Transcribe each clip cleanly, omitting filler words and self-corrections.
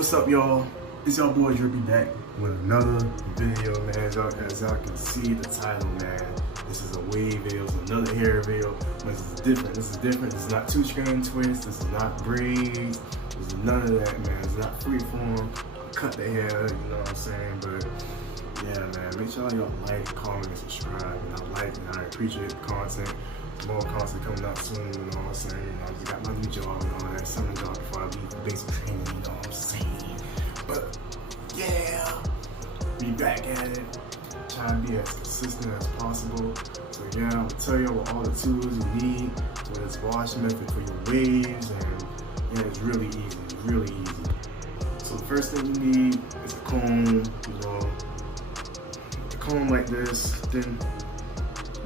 What's up, y'all? It's your boy Drippy back with another video, man. As y'all can see the title, man. This is a wave video, it's another hair video, but this is different. This is not 2-strand twist, this is not braids, this is none of that, man. It's not freeform, cut the hair, you know what I'm saying? But yeah, man, make sure y'all like, comment, and subscribe. And I appreciate the content. More content coming out soon, you know what I'm saying? You know, I got my new job and all that, summer job before I leave the basic training, you know what I'm saying? But yeah, be back at it. Try to be as consistent as possible. So yeah, I'm gonna tell you what all the tools you need, whether it's washing method for your waves, and yeah, it's really easy. It's really easy. So the first thing you need is a comb, you know, a comb like this, then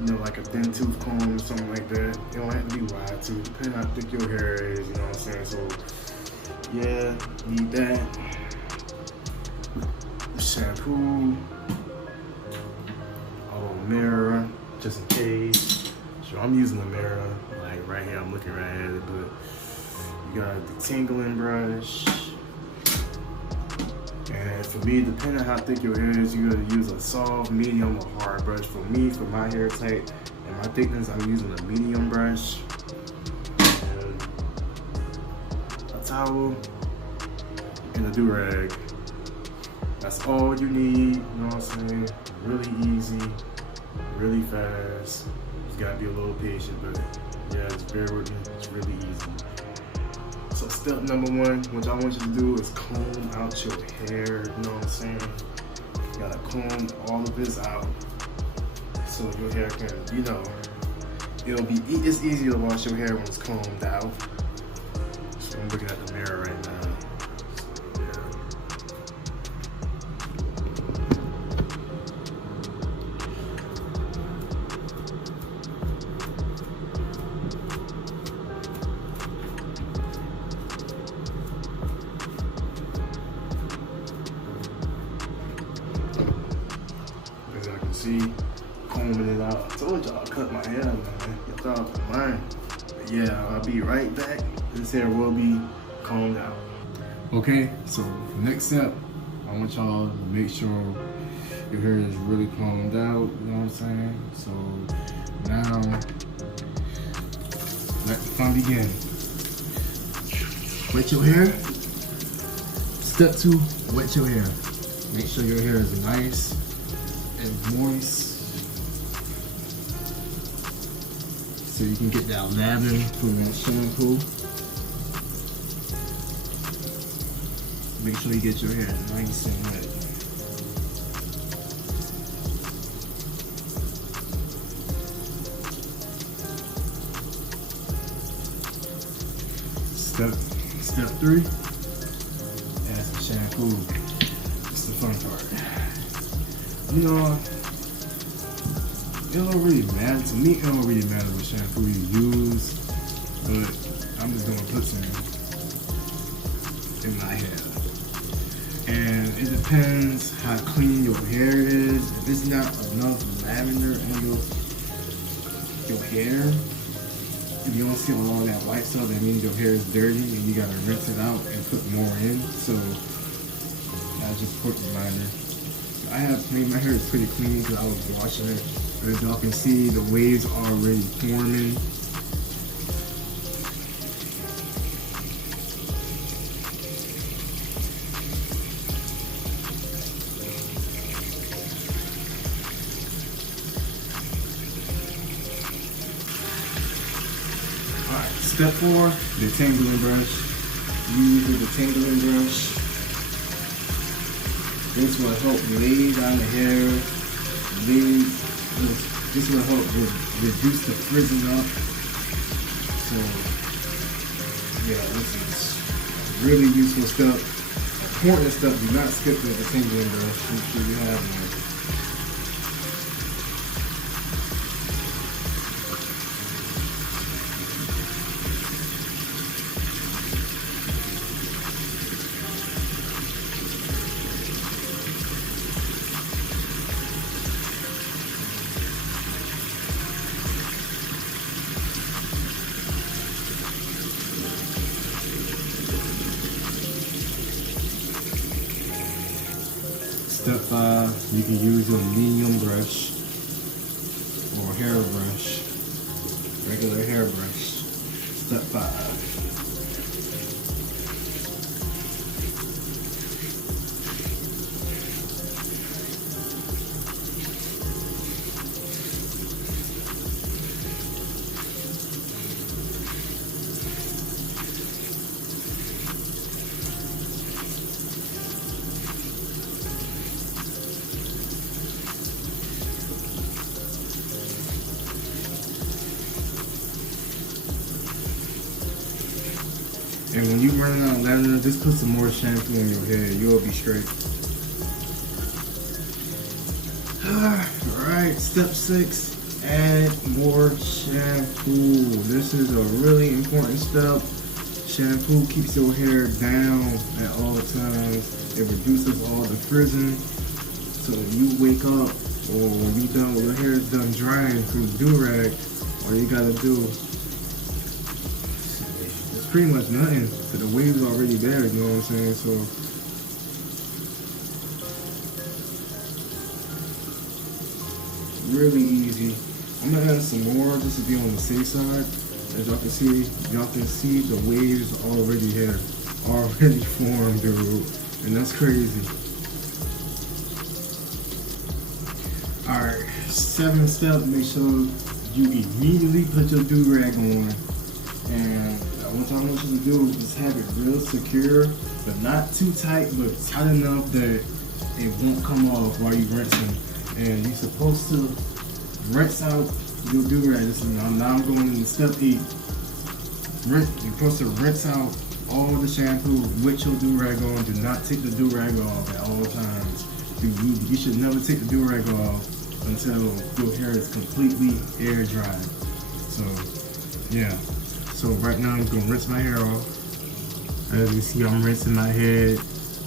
you know, like a thin tooth comb or something like that. It don't have to be wide too, depending on how thick your hair is, you know what I'm saying? So yeah, need that. Shampoo, a little mirror, just in case. So I'm using a mirror, like right here, I'm looking right at it, but you got the detangling brush. And for me, depending on how thick your hair is, you gotta use a soft, medium, or hard brush. For me, for my hair type and my thickness, I'm using a medium brush. And a towel and a do-rag. That's all you need, you know what I'm saying? Really easy, really fast. You gotta be a little patient, but yeah, just bear with me, it's really easy. So step number one, what I want you to do is comb out your hair, you know what I'm saying? You gotta comb all of this out so your hair can, you know, it's easy to wash your hair when it's combed out. So I'm looking at the mirror right now. See, combing it out. I told y'all I cut my hair, man. Y'all thought I was lying. But yeah, I'll be right back. This hair will be combed out. Okay, so next step, I want y'all to make sure your hair is really combed out, you know what I'm saying? So now, let the fun begin. Wet your hair. Step 2, wet your hair. Make sure your hair is nice and moist, so you can get that lather from that shampoo. Make sure you get your hair nice and wet. Step 3, add some shampoo. It's the fun part. You know, it don't really matter. To me, it don't really matter what shampoo you use, but I'm just gonna put some in my hair. And it depends how clean your hair is. If it's not enough lavender in your hair, if you don't see all that white stuff, that means your hair is dirty and you gotta rinse it out and put more in. So that's just a quick reminder. I have clean, my hair is pretty clean because I was washing it. But as y'all can see, the waves are already forming. Alright, step 4, detangling brush. Use the detangling brush. This will help lay down the hair. This will help reduce the frizzing up. So yeah, this is a really useful step. Important step. Do not skip the detangling brush. Make sure you have one. Step 5, you can use your medium brush or hair brush, regular hair brush. Step 5. And when you run out of lavender, just put some more shampoo in your hair. You'll be straight. Alright, step 6, add more shampoo. This is a really important step. Shampoo keeps your hair down at all times. It reduces all the frizzing. So when you wake up or when you done, when your hair is done drying through the do-rag, all you gotta do, pretty much nothing, but the wave's already there, you know what I'm saying? So really easy. I'm gonna add some more just to be on the safe side. As y'all can see the waves already here, already formed, dude, and that's crazy. Alright, 7th step, make sure you immediately put your do-rag on. And what I want you to do is just have it real secure, but not too tight, but tight enough that it won't come off while you're rinsing. And you're supposed to rinse out your do-rag. Now I'm going into step 8. You're supposed to rinse out all the shampoo with your do-rag on. Do not take the do-rag off at all times. You should never take the do-rag off until your hair is completely air dry. So, yeah. So right now I'm gonna rinse my hair off. As you see, I'm rinsing my head.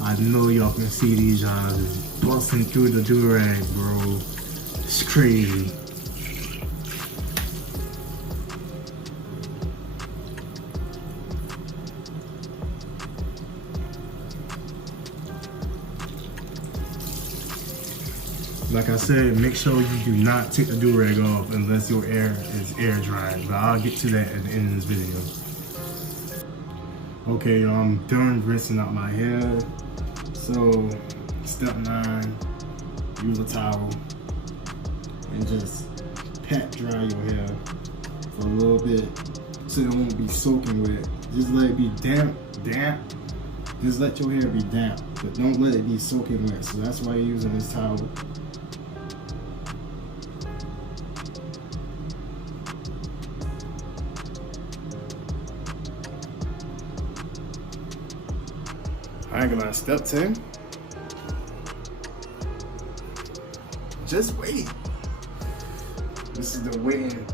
I know y'all can see these eyes busting through the do-rag, bro. It's crazy. Like I said, make sure you do not take the do-rag off unless your hair is air dried. But I'll get to that at the end of this video. Okay, y'all, I'm done rinsing out my hair. So, step 9, use a towel and just pat dry your hair for a little bit so it won't be soaking wet. Just let it be damp. Just let your hair be damp, but don't let it be soaking wet. So that's why you're using this towel. I ain't gonna lie, step 10. Just wait. This is the waiting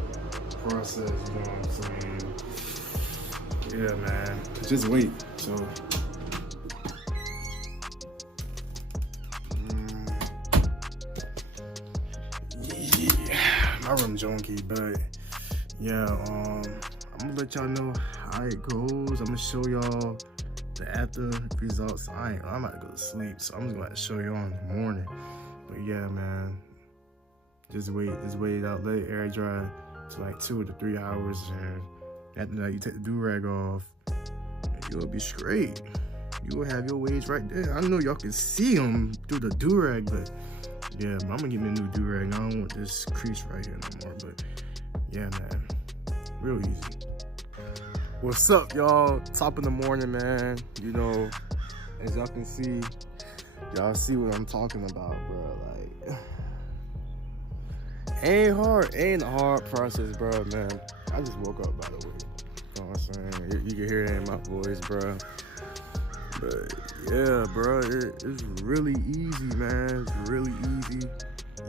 process, you know what I'm saying? Yeah, man. Just wait. So yeah, my room junky, but yeah, I'm gonna let y'all know how it goes. I'm gonna show y'all the after results. I'm about to go to sleep, so I'm just gonna show you on in the morning. But yeah, man, just wait it out, let it air dry to like 2 to 3 hours, and after that you take the do-rag off and you'll be straight. You will have your waves right there. I know y'all can see them through the do-rag, but yeah, I'm gonna get me a new do-rag. I don't want this crease right here no more. But yeah, man, real easy. What's up, y'all? Top of the morning, man. You know, as y'all can see, y'all see what I'm talking about, bro. Like, ain't a hard process, bro, man. I just woke up, by the way. You know what I'm saying? You can hear it in my voice, bro. But yeah, bro, it's really easy, man. It's really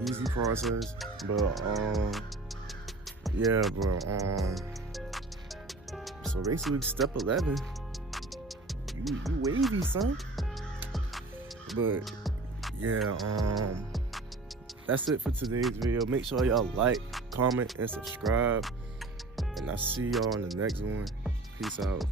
easy process. But yeah, bro. So basically, step 11, you wavy, son. But yeah, that's it for today's video. Make sure y'all like, comment, and subscribe. And I'll see y'all in the next one. Peace out.